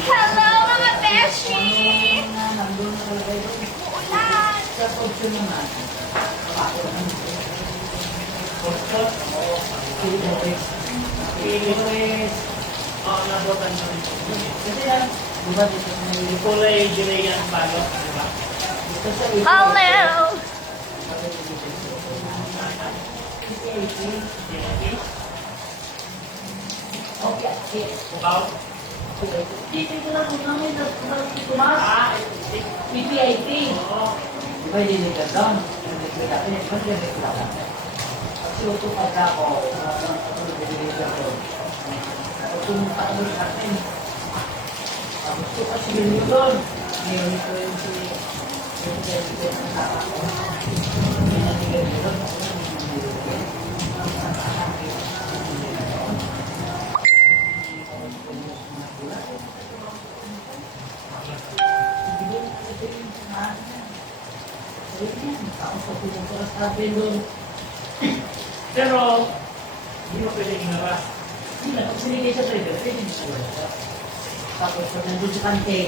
Hello mga beshi! Uulan! Kulay gray ang balot, di ba? Hello! Ukaw? PPIT. Oo. Di ba hindi ka doon? Kasi ito pagka ako, kung paano sa atin, ito kasi yun doon. Ngayon ito yung Pero, hindi mo pwede inabas. hindi na, kung sinigay sa trader, pwede mo siya. Tapos pag nandun sa kante,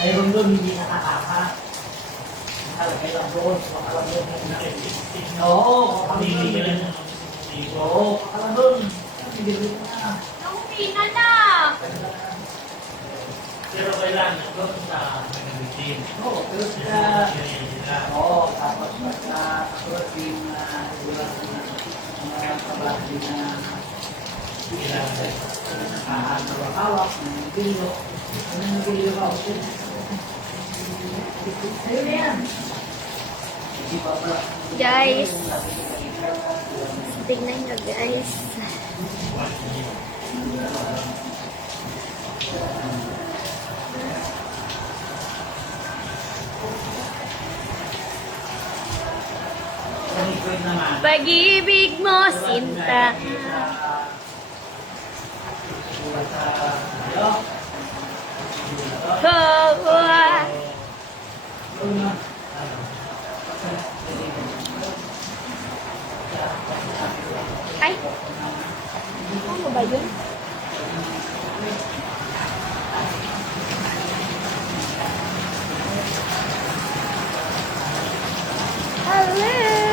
mayroon doon hindi nakakaka. Nakalagay lang doon, makalang doon. Oo, Hindi ka lang oo, makalang doon. Hindi rin na. Nahumina na! Pero kailangan doon sa magagawin. Oo, pero sila, oo, tapos pagka katulad yung ulat ng mga kabahagi na nakahawak, nangyaybilo, nangyaybilo ka ako. Ayun na yan. Hindi pa pala. Guys, tignan nyo guys. Pag-ibig naman. Pag-ibig mo, sinta. Oh, ay, ano ba yun? Hello!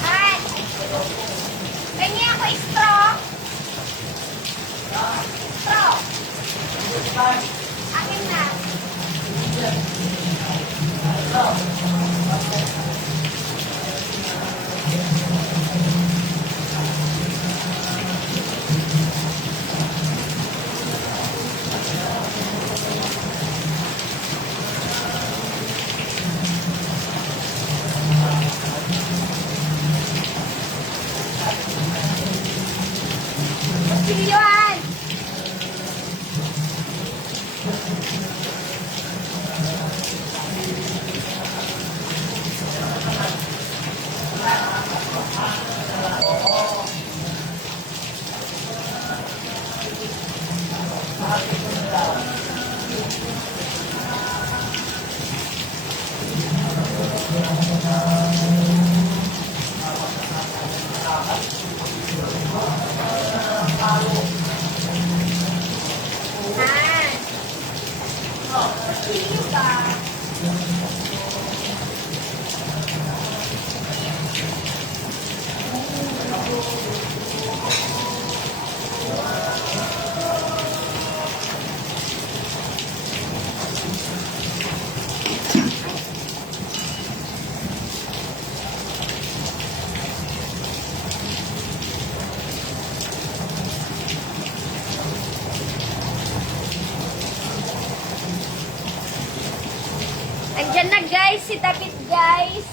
Ay! Pengi ako straw. Straw. Akin na. Siliwan! Sino ba? Andyan na guys, si David guys.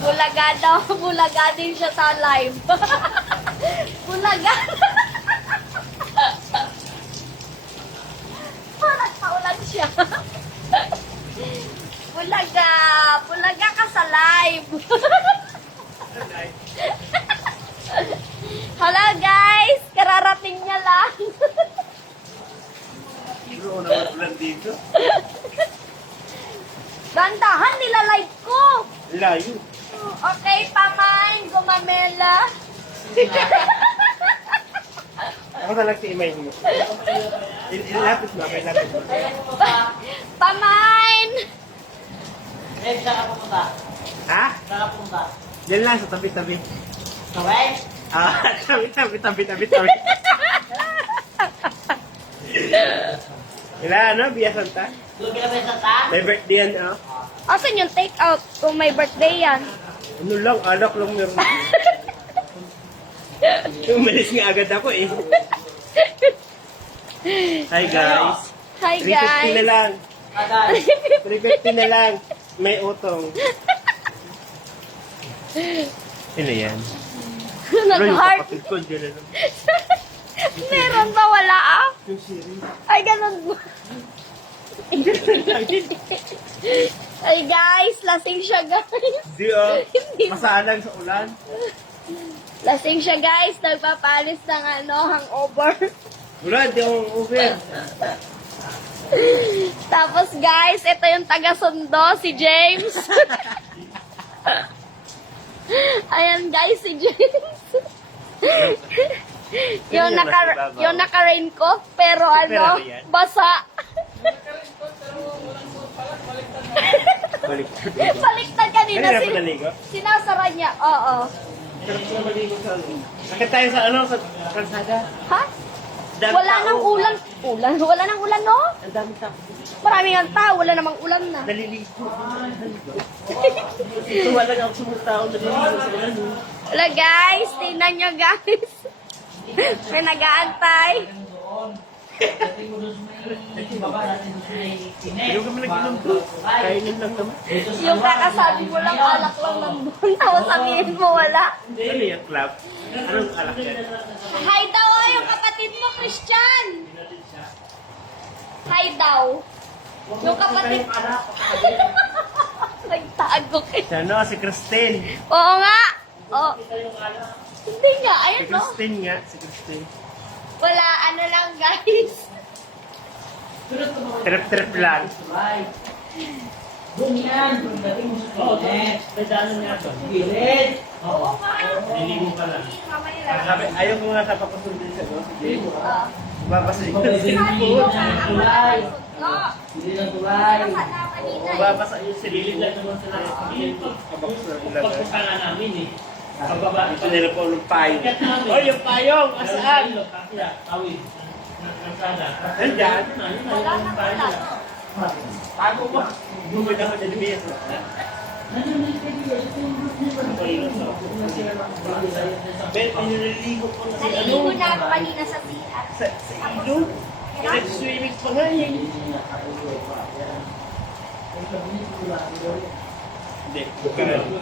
Bulaga daw, bulaga din siya sa live. Bulaga. Parang kaulan siya. Bulaga, bulaga ka sa live. Hello guys, kararating niya lang. Bro, naman ulan dito. Gandahan nila live ko. Layo. Okay, pamain, gumamela. Ako na lang si Imay mo. Ilapit mo, may lapit mo. Pamain. Eh, saan ka pumunta? Ha? Saan ka pumunta? Yan lang, sa tabi-tabi. Sa West? Ah, tabi. Ila, ano? Biya Santa? Doon ka na ba sa taas? May birthday yan, ah. Asan yung take out kung may birthday yan? Ano lang, alak lang meron. Umalis nga agad ako eh. Hi guys. Hi 350 na guys. lang. Agad. 350 na lang. May utong. Ano yan? Ano yung Nag-heart. kapatid ko? Diyan na lang. Meron ba? Wala ah. Yung series. Ay, ganun ba? Ay guys, lasing siya guys. Di oh. Masalang sa ulan. Lasing siya guys, nagpapalis ng hangover. Wala, di akong over. Tapos guys, ito yung taga-sundo, si James. Ayan guys, si James. yung naka-raincoat, pero Pero yan. basa. Balik. Baliktad kanina, Kanina pa naligo? sinasara niya. Oo. Sarap na maligo sa ano. Sakit tayo sa ano, sa kalsada. Ha? Dami Wala tao. nang ulan. Wala nang ulan, no? Ang dami tao. Maraming ang tao, wala namang ulan na. Naliligo. Ito wala nga ako sa mga tao naliligo sa ulan. Wala guys, tingnan nyo guys. May nag-aantay. Dating mo doon sa may baba natin doon sa may kine. Yung kami nag-inom doon. Kainin lang naman. Yung kakasabi mo lang, alak lang nandun. Tapos sabihin mo wala. Ano yung club? Anong alak yan? Hi daw, yung kapatid mo, Christian. Hi daw. Yung kapatid. Nagtago kayo. Si ano, si Christine. Oo nga. Oh. Hindi nga, Si ayun no. Christine nga, si Christine. Wala, ano lang guys. Trip-trip lang. Doon yan, doon dating mo sa kine. May daanan nga to. Gilid. Oo nga. Niligo ka lang. Mamaya lang. Sabi, ayaw ko nga napapasundin sa no, si Jay. Ah. Babasa yung Sabi ko nga, ako na no. Gilid ng tulay. Sana kanina eh. Babasa yung silili lang naman sila. Kabaks na ilan. Pagpunta namin eh. Pababa. Ito nila po ng payong. Oh, yung payong! Asaan? Awid. Nandyan. Wala nang ulan. Tago mo. Bumili ako dyan niya. Ben, pinaliligo ko na si Naliligo na ako kanina sa CR. Sa ilog. Nag-swimming pa nga yun. Hindi,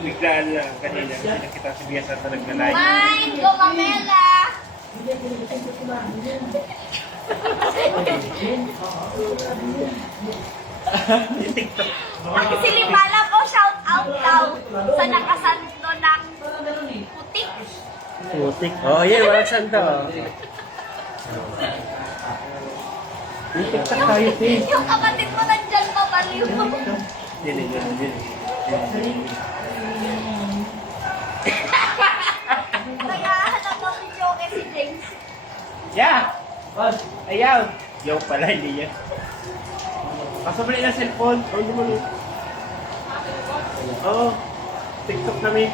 biglaan lang kanina kasi nakita si Biasa sa naglalay. Wine, gumamela. Yung TikTok. Ang silipala ko, shout out daw sa nakasando ng putik. Putik. Oh, yeah, walang sanda. Yung TikTok tayo, Tim. Yung kapatid mo nandyan pa, baliw mo. Dili. Nagahanap ng video kay si James. Yeah! Ayaw! Yaw pala, hindi yan. Pasabali ng cellphone. Oh, hindi mo nun. Oo. TikTok kami.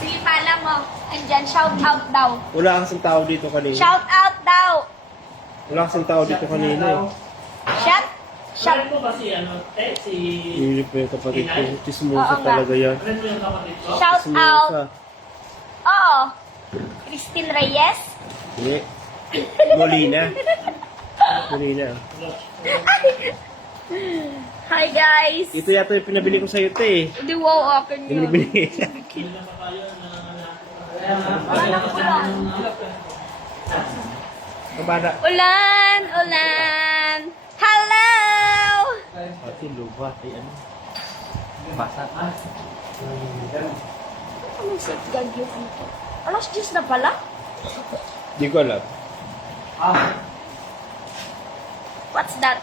Silipala mo, andyan, shout out daw. Wala kasing tao dito kanina. Shout out daw. Wala kasing tao dito kanina eh. Shout. Shout mo ba si ano? Si... Hindi pa yung kapatid ko. Chismosa Oo nga. talaga yan. Friend mo yung kapatid ko? Shout out. Chismosa. Oo. Christine Reyes. Hindi. Molina. Hi guys. Ito yata yung pinabili ko sa'yo, te. Di wow, akin Yung yun. binigay sa akin. Wala nang ulan. Kabada. Ulan, ulan. Hello! Pati lubat. Ay ano. Basa. Anong set gagyo dito? Alas 10 na pala? Hindi ko alam. What's that?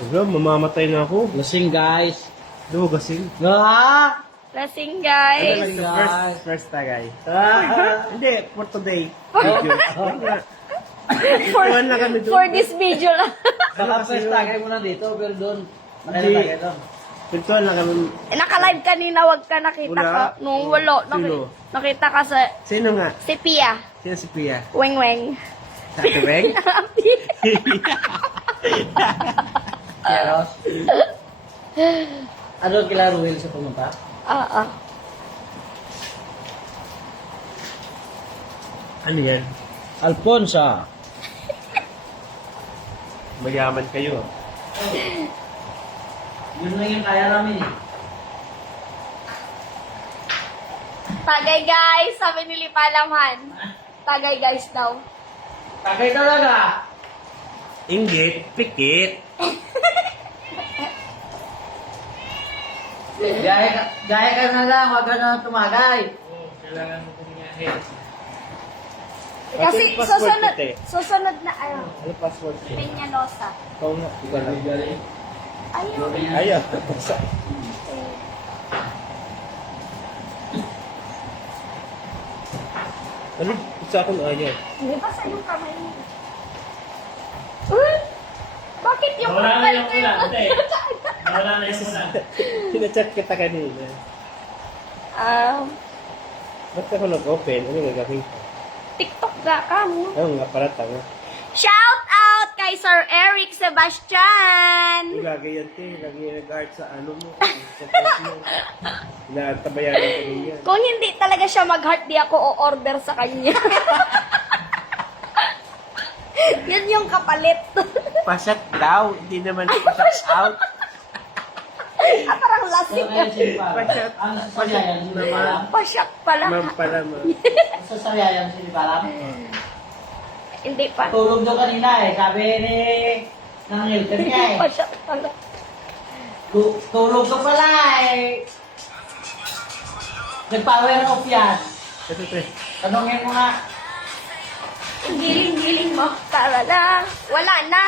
Wala, mamamatay na ako. Lasing guys. Ano, gasing? Ah! Lasing Ano guys. lang ito? First tagay. Hindi, for today. Video. Ituan lang kami doon. For this video lang. Baka first tagay mo na dito, pero doon. Hindi. Pintuan lang kami. Naka-live kanina, wag ka nakita Wala. ka. Nung wala. Sino? Nakita ka sa Sino nga? si Pia. Sino si Pia? Weng-weng. Sa Tuweng? Yaros. Ano kila Ruel sa pumunta? Oo. Ano yan? Alfonso. Mayaman kayo. Yun lang yung kaya namin eh. Tagay guys, sabi ni Lipalamhan. Tagay guys daw. Tagay talaga. Inggit, pikit. Gaya ka na lang, wag ka na tumagay. Oo, kailangan mo kuminyahin. Kasi Pati password susunod, kita eh. susunod na ano, Ano password ko? Peñalosa. Ikaw nga. Ikaw lang. Ayaw. Ayaw. Ano? Sa akin ayaw. Di ba sa yung kamay mo? Uy! Bakit yung Nawala na kamay yung ko ulan, yung... ate. Nawala na yung ulan. Sinachat kita kanina. Ba't ako nag-open? Ano gagawin ko? TikTok ga ka mo. Ano nga pala tanga. Shout out kay Sir Eric Sebastian! Gagayan te. Lagi nag-art sa ano mo. Sa post mo. Inatabayaran ko rin yan. Kung hindi talaga siya mag-heart, di ako o-order sa kanya. Yun yung kapalit. Pasak daw. Hindi naman pasak out. Parang lasing. Pasak. Ang sasaryayan, si Lipalam. Pasyak pala. Ma'am pala ma. Ang sasaryayan, si Lipalam. Hindi pa. Tulog daw kanina eh. Sabi ni ng Hilton niya eh. Pasyak pala. Tulog ka pala eh. Nag-power off yan. Ito te. Tanongin mo nga. Giling-giling mo. Tara lang. Wala na.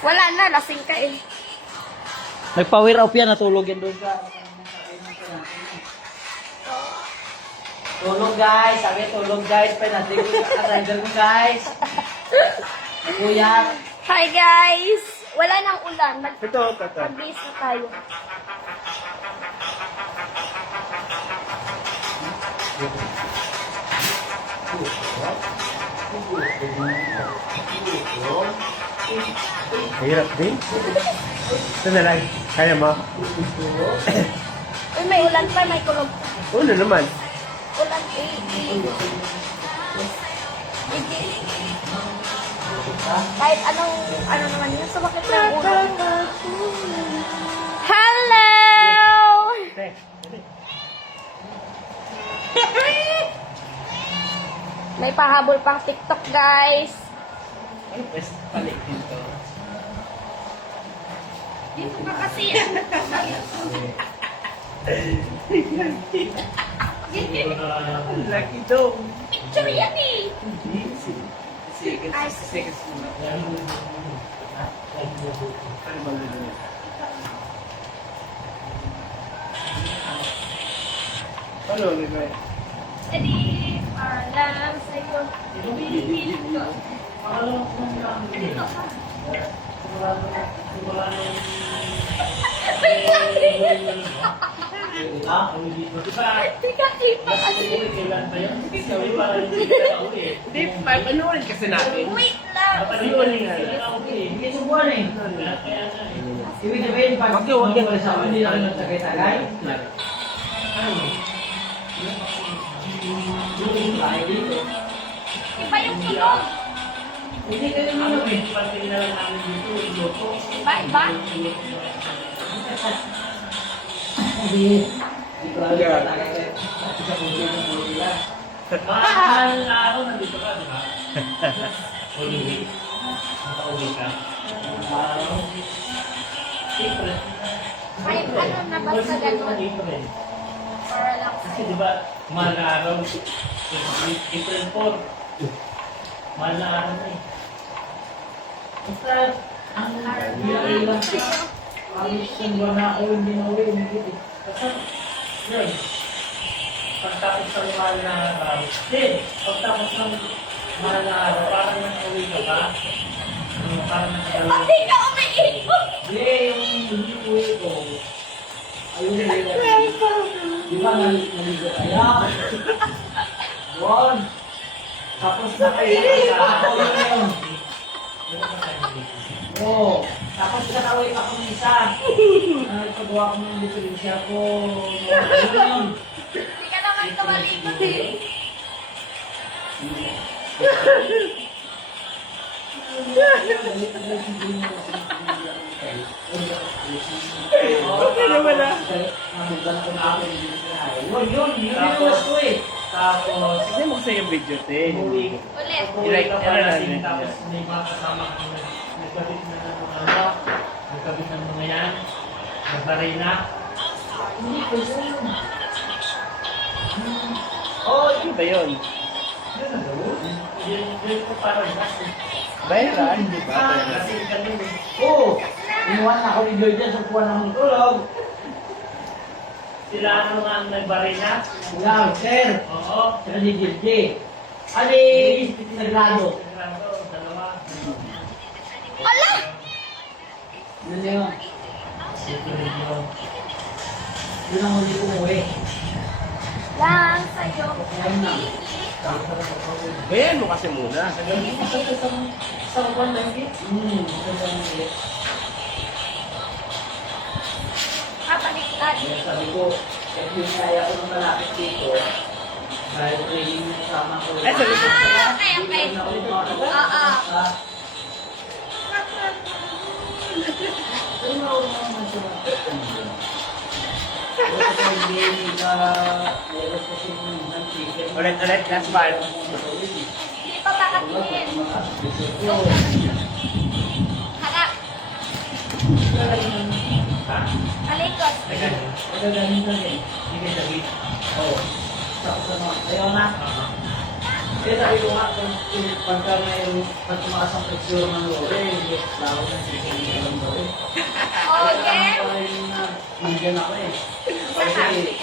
Wala na. Lasing ka eh. Nag-power off yan. Natulog yan doon ka. Tulog guys. Sabi tulog guys. Pinatig ko yung rider mo guys. Kuya. Hi guys. Wala nang ulan. Ito. Mag-base na tayo. Mahirap din. Ito na lang. Kaya mo? Uy, may ulan pa. May kulog pa. Ano naman? Ulan eh. Kahit anong, ano naman yun. Sumakit lang ulan. Hello! Te. May pahabol pang TikTok, guys. Ano pwes palit dito? Dito ka kasi. Lucky daw. Picture yan eh. Seconds muna. Ano ba yun? Ano ba? Edi, alam sa'yo. Pinipilit ko. Dito ka. Wait lang din. Ha? Hindi ka kita kasi. Kailan ba yun? Sabi para hindi ka nakauwi eh. Hindi, panuorin kasi natin. Wait lang. Panuorin nga lang. Nakauwi eh. Hindi subuhan eh. Kaya na eh. Ibig sabihin, pag huwag yan sa hindi na rin nagsagay-tagay. Tayo dito. Iba yung tulog. Hindi ka rin Ano yun. eh, pati na lang namin dito, loko. Iba, iba. Hindi. Dito lang yung tagay. Sa puso ng puso nila. Mahal na ako, nandito ka, di ba? Huli. Nakauwi ka. Siyempre. Ay, ano na ba sa ganun? Siyempre. Para lang Kasi sa'yo. di ba, mahal na araw, April 4. Mahal na araw na eh. Basta, ang ilang sa alis yung buwan na ako, hindi na uwi, hindi. Basta, yun. Pagtapos ng mahal na araw, pagtapos ng mahal na araw, parang nang uwi ka pa, parang Pati ka umiikot. Hindi, yung uwi ko. Ayun yung di ba naligo kaya? Doon. Tapos nakaiyak ako yun. Oo. Tapos nakaway pa kung isa. Nagpagawa ko ng diferensya ko. Ayun. Hindi ka naman tumalikod eh. Okay naman ah. Yun yung gusto eh. Tapos, Hindi mo kasi yung video, te. Ulit. uwi ka pa Like, lasing, ano, tapos may mga kasama ka na nagkabit na ng mga ano, nagkabit ng mga yan, nagbaray na. Hindi ko yun. Oh, yun ba yun? Yun na daw. Yun ko parang lasing. Bayaran, di ba? Bayaran. Lasing ka nun. Oo. Inuwan ako ni Georgia sa kuwan ng tulog. Sila ano nga ang nagbaray na? Wow, sir. Oo. Sir ni Georgia. Ali, naglado. Dalawa. Ala! Yun yun. Ito rin yun. Yun ang huli ko umuwi. Lang sa'yo. Ayun na. Bayan mo kasi muna. Sa kuwan lang eh. Kapaliktad. Kaya sabi ko, kahit yung kaya ko ng malapit dito, dahil training yung kasama ko. Ay, sabi ko. Okay, okay. Ako yung mga taga. Oo. Ulit, last part. Hindi pa kakatingin. Harap. Ha? Kalikot. Teka. Hindi ka sabi. Ayaw na. Eh, sabi ko nga, kung pagka may tumakas ang pressure ng lore, hindi lalo na sisingin ng lore. Okay. Nandiyan ako eh. Kasi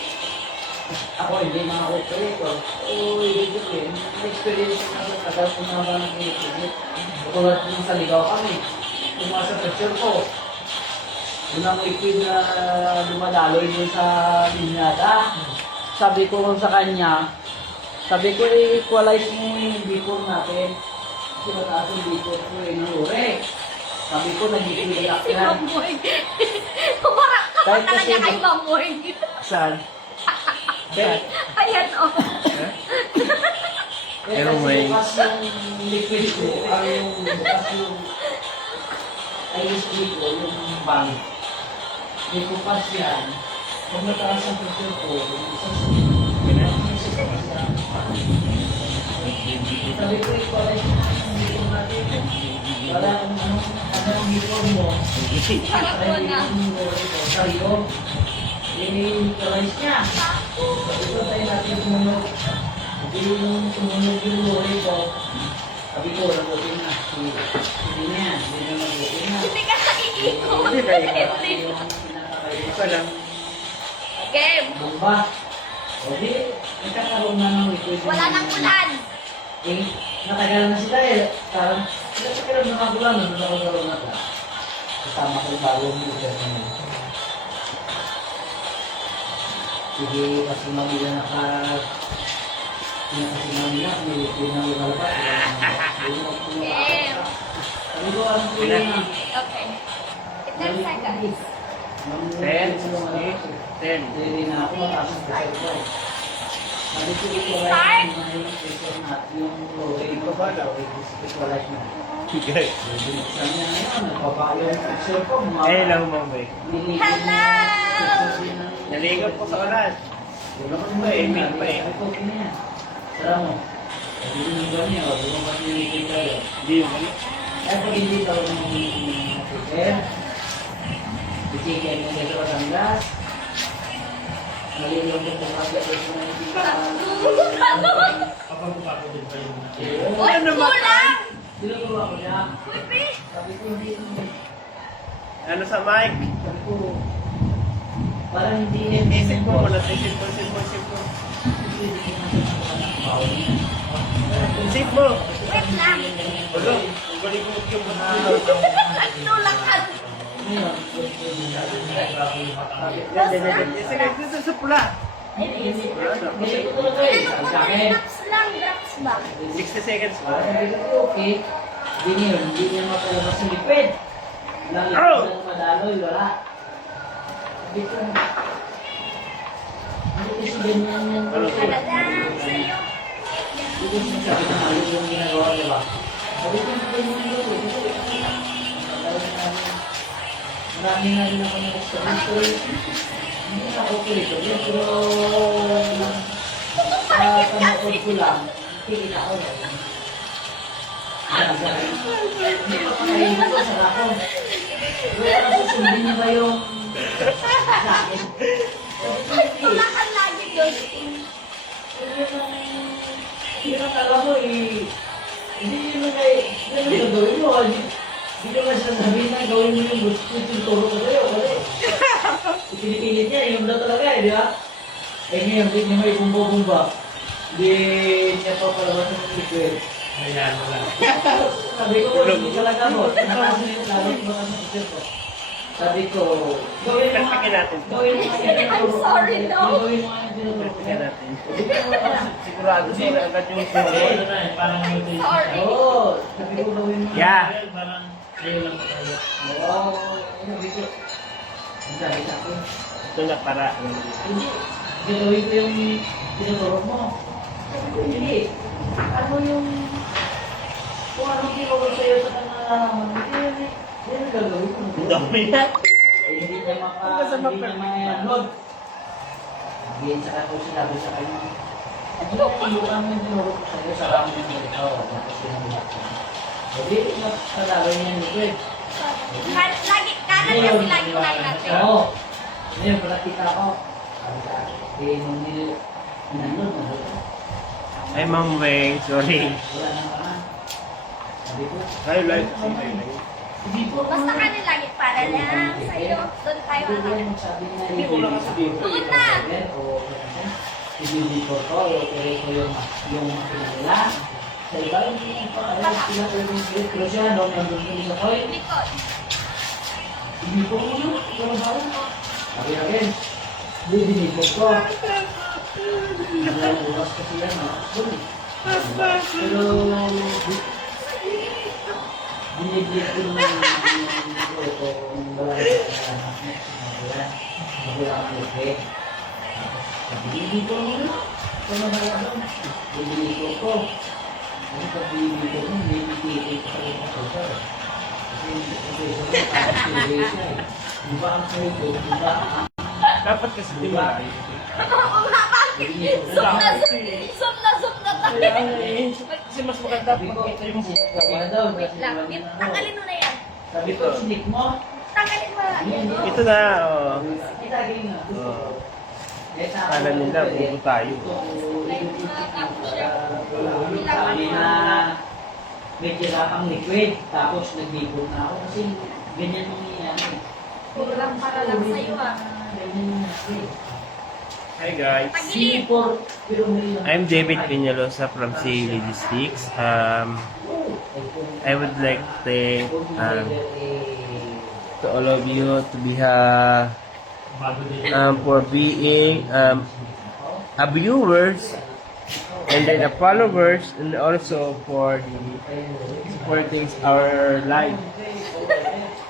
ako hindi makakita ito. Oo, ibig ko eh. May experience na sa tagal ko na ba ng pinipigit. Tulad nung sa ligaw kami. Tumakas ang pressure ko. Unang liquid na dumadaloy dun sa linyada. Sabi ko sa kanya, sabi ko, equalize mo yung bipor natin. Kasi mataas yung bipor ko eh, ng ure. Sabi ko, nag-iiyak Si yan. Mamoy. Kumarak ka pa Kahit talaga kasi- kay Mamoy. Saan? Ayan o. Pero Kasi may- bukas yung liquid ko, yung bukas yung ISP ko, yung bang. May bukas yan. Kung mataas ang pressure ko, sabi ko, equalize mo yung bipor natin. Wala kung anong bipor mo. Harap mo na. Sa'yo, i-equalize niya. Sabi ko, tayo natin sumunod. Hindi yung sumunod yung lori ko. Sabi ko, nabutin na. Hindi na yan. Hindi na nabutin na. Hindi ka naiikot. Hindi ba ikot? Hindi. Yung pinakakayo. Ito lang. Game. Bomba. O di, nagkakaroon na ng liquid. Wala nang ulan. Eh, natagal na sila eh. Parang, sila sa kailan mga bulan, nagkakaroon na ta. Kasama ko yung bagong liquid na yun. Sige, kasi mamila kasi mamila, may liquid na lumalabas. Game. Sabi ko, ang kuya na. Okay. 10 seconds. 10, 10. Hindi na ako mataas ang pressure ko. Sabi ko, equalize Start. mo na yung pressure natin, yung loading ko ba daw, equalize mo. Okay. Sabi niya ngayon, nagbabayo yung pressure ko. Eh lang mo, May. Hello! Naligaw po sa ulan. Eh, may pa eh. Sabi ko, ganyan. Sara mo. Sabi ko nang ganyan, o, di mo ba nilipid tayo? Hindi yung ano. Kaya pag hindi daw ng prepare, bisikin mo sa Batangas, malilong ko kung kasi ako sa Kapag upako din pa yung Uy, kulang! Sinutuwa ko niya. Pipi! Sabi ko, hindi mo. Ano sa mic? Sabi ko, parang hindi Isip mo muna. Isip mo. Isip mo. Wait lang. Ulo. Balik-balik yung Naglulakan. Ngayon, Sige, dito sa pula. ganito talaga eh. Sabi sa akin. Drops lang, drops ba? 60 seconds pa. Sabi ko, okay. Hindi niya, hindi niya mapalabas yung liquid. Lang Oh! lang madaloy, wala. Sabi ko, hindi kasi ganyan yan. Talagang sa'yo. Hindi kasi sabi ko, mali yung ginagawa, di ba? Sabi ko, hindi ganyan yun. Marami nga rin ako na gusto. Hindi na okay ito. Pero, panood ko lang, tingin ako. Hindi pa pakainin ko sa ako. Kaya susundin niyo ba yung sa akin? Naglulakan lagi yun. Hindi alam mo eh. Hindi yun na yung gagawin mo. Hindi ka ba sasabihin na gawin mo yung gusto yung turo ko sa'yo. Kasi pinipilit niya, yung na talaga eh, di ba? Eh ngayon, hindi niya may bumba-bumba. Hindi niya pa palabas ng liquid. Ayan, wala. Sabi ko, hindi talaga mo. Nakasin yung lalo ko sa teacher ko. Sabi ko, gawin mo nga. Practican natin. Gawin mo nga. I'm sorry, no. Gawin mo nga yung tinuturo ko. Practican natin. Sigurado siya agad yung Ito na eh, parang mutation. Sorry. Oo, sabi ko gawin mo. Yeah. Parang ayaw lang tayo. Oo, sabi ko. Ang dami sa akin. ito na para. Hindi, gagawin ko yung tinuturo mo. Sabi ko, hindi. Ano yung, kung anong tinuro sa'yo sa kanalaman, hindi yan ang gagawin ko. Dami na. Eh, hindi niya ma-download. Again, saka ko sinabi sa kanya, hindi na ilukan mo yung tinuro ko sa'yo, sarang mo yung ito. Tapos sinabi ko. Hindi, nakalagay niya nito eh. Lagi, kanan kasi lagi tayo natin. Oo. Ngayon, pala kita ko. Sabi ka, eh, nung nandun, Ay, Ma'am Weng, sorry. wala nang kanan. Sabi ko, Kayo live. hindi po. Basta kanan lagi para lang sa'yo. Doon tayo Ito ano. yung sabi nga Hindi ko lang sabihin. Doon na. Ibibig ko to, i-operate ko yung makina nila. Sa iba, hindi yung pakalas, sila ko yung pero siya, doon nandun yung isa ko. Likod. Hindi ko mo yun, pero bawal ko. Sabi na rin, bibig ko. Bukas kasi yan, pero binibig ko yung balay sa anak mo, sinabi magulang ko eh. Binibig ko mo yun, kung nabaya doon, binibig ko. Ano ka binibig ko nun, binibig ko sa mga kota. Kasi yung professor mo, pinibig siya eh. Diba ang kayo ko, diba ang Dapat kasi di ba? Oo nga ba? Zoom na tayo. Kasi mas maganda pag ito yung buka. Wait lang. Tanggalin mo na yan. sabi ko, sinik mo. Tanggalin mo na yan. Ito na, oh. Itagin nga. Oh. Kala nila, buko tayo. Sabi na may tira pang liquid, tapos nagbibot na ako kasi ganyan mangyayari. Kulang para lang sa'yo ah. Ganyan mangyayari. Hi guys. Tagilid. Pero may I'm David Peñalosa from CA Logistics. I would like to thank to all of you to be Bago din. for being a viewers and then a followers and also for the supporting our live,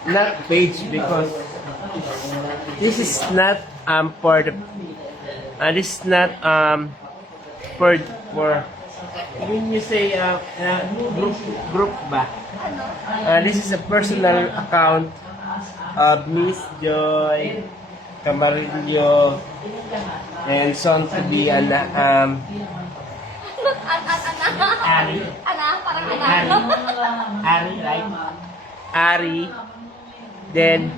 not page, because this is not for the this is not for when you say group ba, this is a personal account of Miss Joy Camarillo and soon to be an Ari. Parang Ari, right? Ari. Then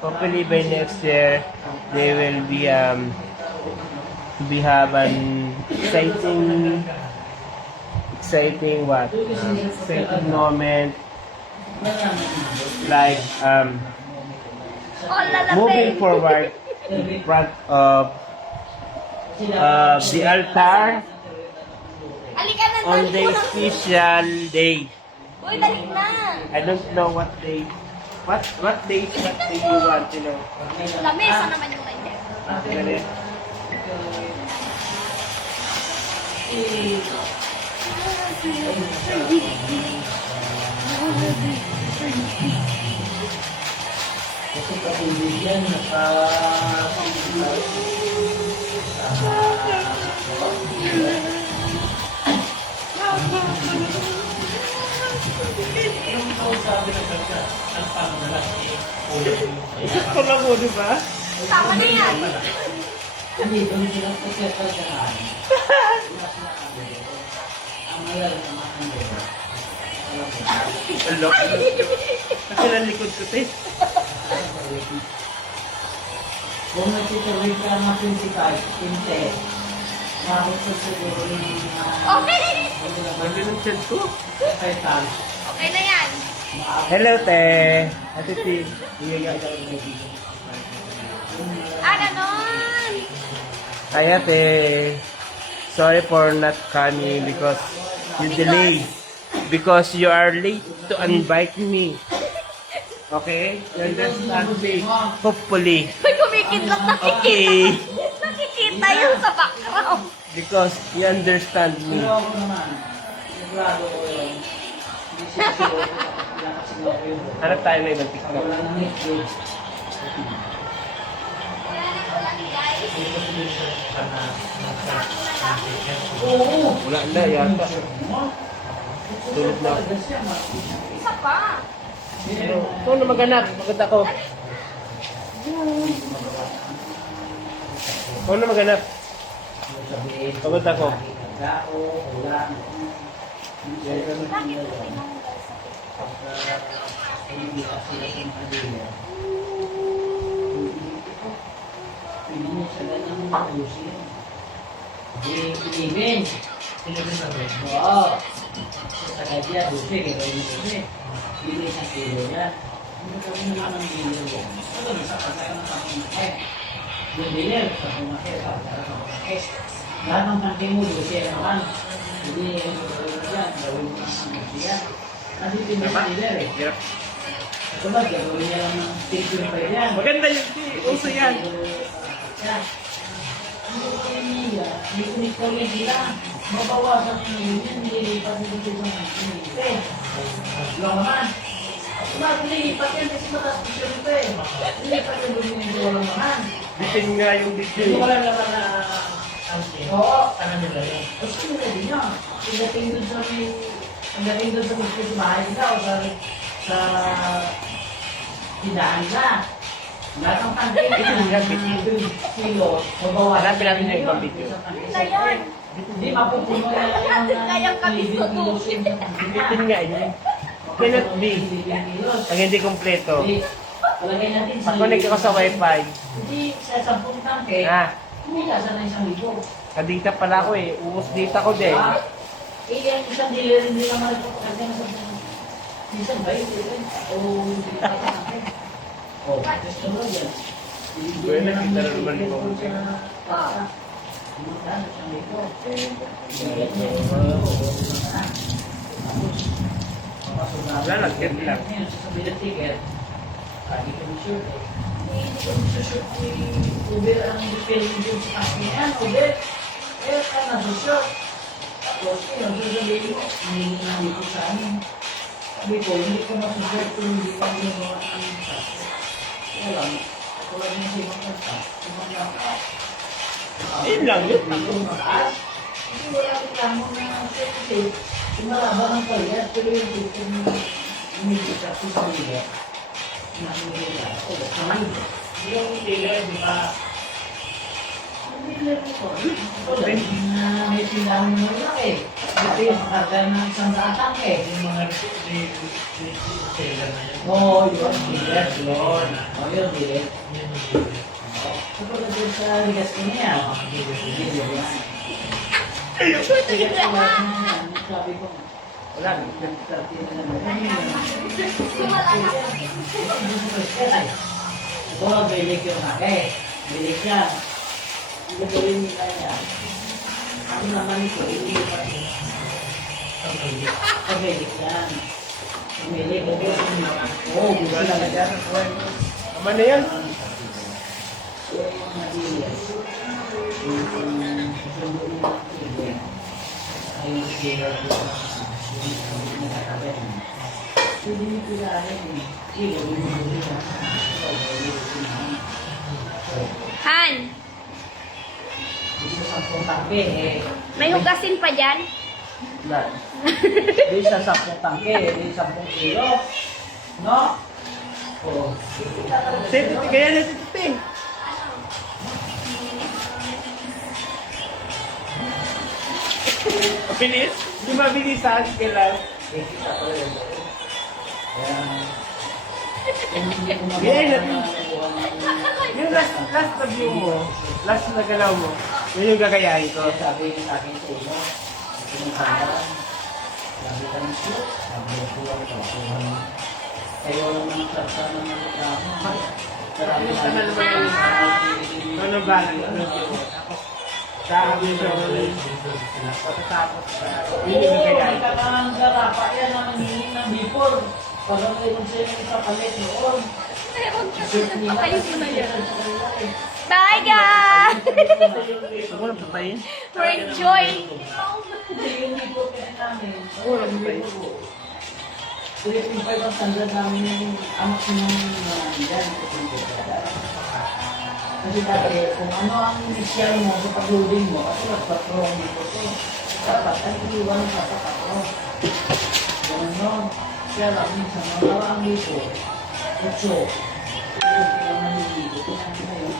hopefully by next year they will be have an exciting moment, like moving forward in front of the altar Halika na on the special day Uy, dali na. I don't know what day you want, you know. Lamesa naman yung nandiyan. Ganun. Kasi patuloy yan, Yung sabi ng bansa, ang pamalas eh, ulo Ito lang mo, di ba? Tama na yan. Hindi, doon sila sa circle ka na. Ang malala na makandito. Ang loko. Kasi lang likod ko, te. Kung nagtituloy ka mga 25, 20, mabot ko siguro yung Okay. Nandun ang chat ko. 5,000. Okay na yan. Hello, te. Ate Tim. Ganon. Hi, ate. Sorry for not coming because you delayed. Because you are late to invite me. Okay? You understand me? Hopefully. May kumikidlat Okay. Nakikita yun sa background. Because you understand me. Pero ako naman, sigurado ko yun. Hindi siya siguro nakasigaw ko yun. Hanap tayo na ibang TikTok. Wala nang Netflix. Oo! Wala na yata. Tulog na. Isa pa. Ito na maganap. Maganda ko. Ikaw na maganap. Pagod ako. Pwede mo sa ganang malusin. Pinibin. Pinibin na rin. Oo. Sa kanya, dusi. Gagawin mo dusi. Pili sa kilo niya. Hindi ka rin naman ang kilo niya. Ano na sa pagkaka ng pangkumake? Yung bilir sa kumake. Pagkaka ng kumake. Lahat ng pangkin mo, dusi naman. Hindi, yung gagawin mo yan. Gawin mo ang dusi yan. Kasi pinibin eh. Hirap. Ito ba, gagawin niya lang ng tigil pa yan. Maganda yun. Uso yan. Hindi ko rin sila. Mabawasan ng yun, hindi pa dito sa mga lang naman. Bakit nilipat yan kasi mataas ko siya dito eh. Nilipat yan doon yung walang naman. Bitin nga yung video. Hindi ko lang naman na ang Oo. ano nila yun. Tapos nila din yun. Pagdating doon sa gusto sa bahay nila o sa tindahan nila. Lahat ng tangke kilo, mabawasan. Hanapin natin yung ibang video. Na yan. Hindi mapupuno yan yung Kayang kami tutusin. Bitin nga yun. Cannot be. Ang hindi kompleto. Palagay natin sa Connect ako sa wifi. Hindi sa 10 tangke, hindi ka sa 1,000. Kadita pala ako eh. Uus data ko din. Ang isang dealer hindi naman ito kasi nasa isang ba yun? O hindi ka tangke. O, gusto mo yan. Bueno, kita na naman ito. Wala, nag-get lang. Sasabihin ng ticket, hindi ka shoot eh. Hindi ka shoot ni Uber ang depending dun sa akin. Uber, eh, ka nasa-shoot. Tapos, yun, sasabihin mo, hindi na dito sa amin. Sabi ko, hindi ko nasa-shoot kung hindi pa ginawa ang sabi. Wala, tulad ng sa ibang kanta. Ibang kanta. Yun lang yun. Hindi wala reklamo na kasi sumalaba ng kaya pero yung dito umibig ako sa nila na nila o kamay Yung dealer, di ba? nila ko na may tindahan mo lang eh dito yung karga ng isang datang eh Yung mga retailer na yun. oo yun dealer Yun. yun dealer Yun yung dealer. kapag doon sa ligas ko niya dealer yan sabi ko Wala. ito, bilik yung ake. Bilik yan. Ang gagawin nila yan. Ako naman ito, hindi pa rin. Bilik yan. Pumili ko po. Oo, gusto lang yan. Tama na yan. Han, may hugasin pa dyan? Di sa 10 tangke, di 10 kilo. No? Oh. Titi, kaya na titi. Bilis? Di mabilisan? Kailan? Kaya na yung last na view mo, last na galaw mo, yun yung gagayahin ko. Sabi sa akin sa inyo, pinagsandaran. Sabi ka ng siyo, sabi ko lang ito. Kayo lang ang sarsa ng mga reklamo. Marami Ano naman yung ano ba lang yung view mo? Sabi ko tapos yun yung gagayahin ko. Ang garapa yan ang hingin ng before. Parang mayroon siya yung isa palit noon. Meron ka Shirt nila. Ayos mo na yan. Bye, guys! Ako lang patayin. For enjoy. Hindi yung before kasi namin. Ako lang patayin. 3.5 ang standard namin yung amak ng dyan. Kasi dati, kung ano ang initial mo sa pag-loading mo, kasi mas-patrong dito ko. Dapat ay iwan sa patro. Ganun nun. Kaya lang, minsan, mga ang dito, 8. Kaya naliligo. Kaya ngayon,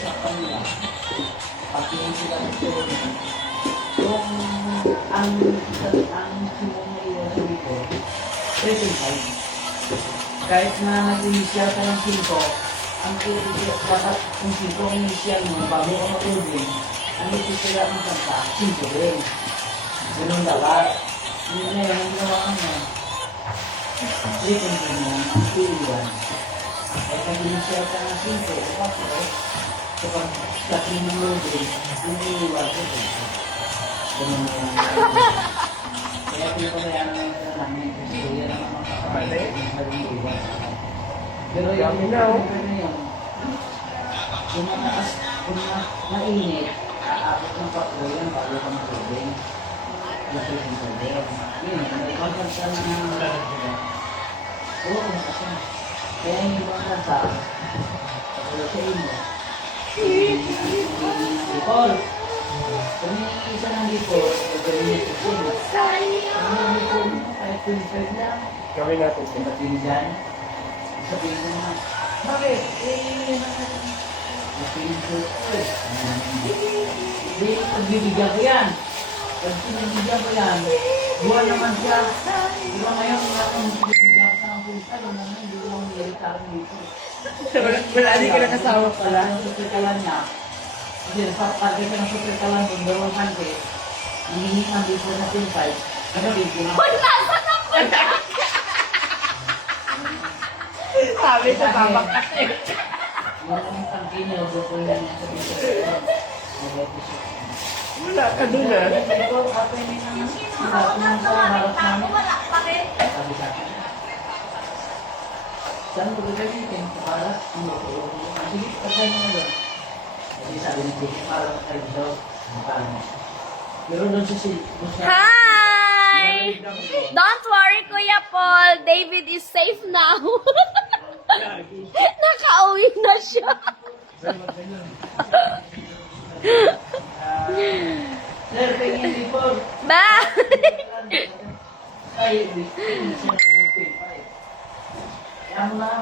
sa kanila, pati yung sila ito, yung ang simong na iwan sa dito, 3.5. Kahit na nag-initial ka ng 5, ang dapat kung 5 ang initial mo, bago ka matulog, ang isisira ng kanta, 5 rin. Ganun dapat. Yun na yun, ang ginawa mo. 3.5 mo, ang pilihan. Kaya pag initial ka ng 5, kapag starting ng loading, ang iniiwan ko. Ganun na yan. Kaya pinapabayaan na yung sila namin, kasi yan ang mga kapatid, yung iwan. Pero yung pwede yun, kung mainit, aabot ng patro yan bago ka matubing. Laki ng tubig. Yun, may contact ka na oo, kasi. Kaya yung ibang kanta, kapag sa inyo, Nicole, kung yung isa ng Nicole, gagawin ito po. Kung yung Nicole mo, kahit 25 lang, Gawin natin. sabihin dyan, sabihin mo na, bakit? Napinipot ko eh. Hindi, pagbibigyan ko yan. Pag pinibigyan ko yan, buwan naman siya. Di ba ngayon, bibigyan ko sa ng punta, yun naman, hindi ko lang nilitaran dito. Wala, di ka nakasama pala. Yung suprikalan niya, kasi napapagay ka ng suprikalan kung dalawang kante, nangingi ng before na 25, nagabig ko na. Wala sa napunta! Sabi sa babak kasi. Yung ang kante niya, bukol lang niya sa before. Wala ka dun ah. Ito, kapay niya naman. Lahat ng sa harap namin. Wala pa rin. Sabi sa akin. Saan ko gagamitin? Sa karat? Sige, patay mo na doon. Kasi sabi ni Kuya, parang tayo daw. Paano? Pero doon sa Hi! Don't worry, Kuya Paul. David is safe now. Nakauwi na siya. Sir, tingin before. Bye! Ay, siya ng 25. Kaya mo na